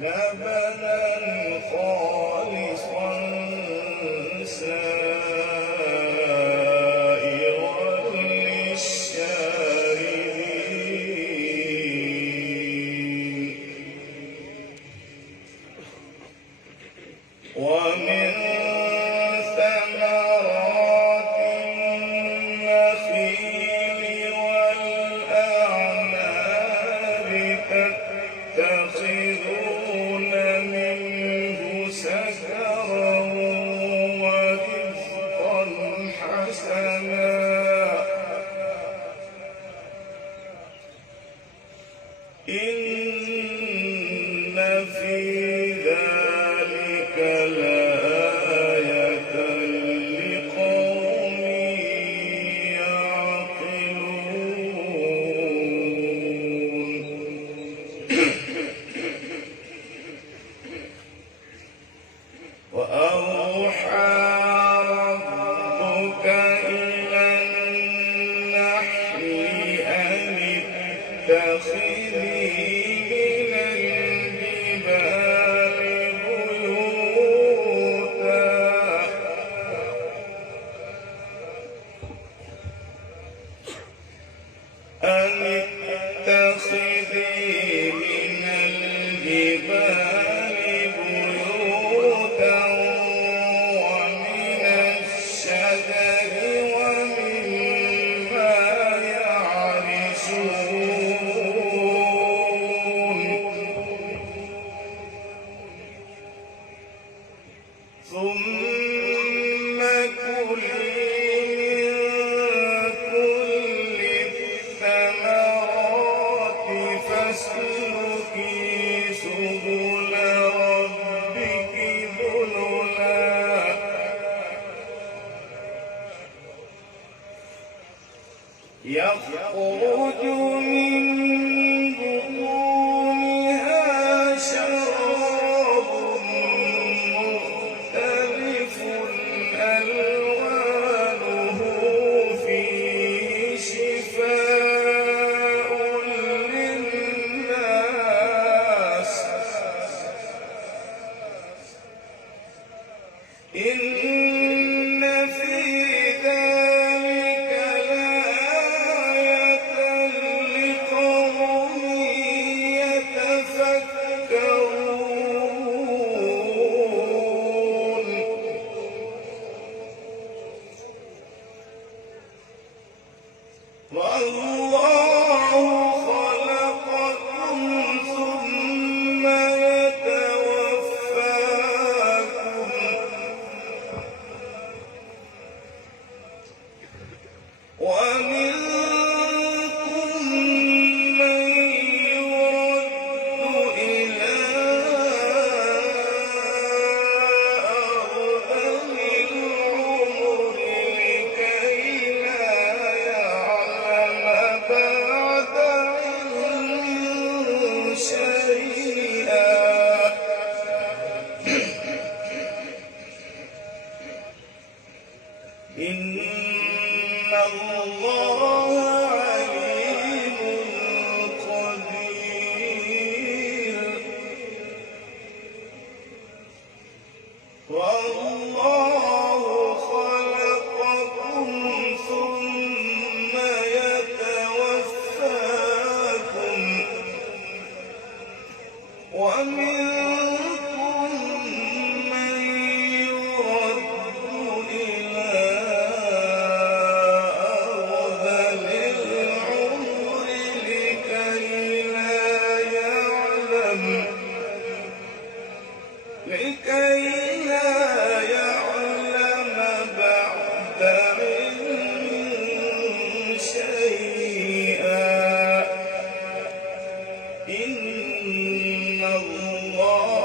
لبنا خالصا سائغا للشاربين ومن ثمرات النخيل والأعناب تتخذون منه سكرا ورزقا حسنا إن في ذلك لآية لقوم يعقلون وأوحى ربك إلى النحل أن اتخذي من الجبال بيوتا ومن الشجر ومما يعرشون ثم كلي من كل الثمرات فاسلكي سبل ربك ذللا يخرج من بطونها شراب مختلف ألوانه فيه شفاء للناس إن في ذلك لآية لقوم يتفكرون والله خلقكم ثم يتوفاكم ومنكم من يرد إلى أرذل العمر لكي لا يعلم بعد علم شيئا إن الله عليم قدير والله خلقكم ثم يتوفاكم ومنكم من يرد إلى أرذل العمر لكي لا يعلم بعد علم شيئا إن الله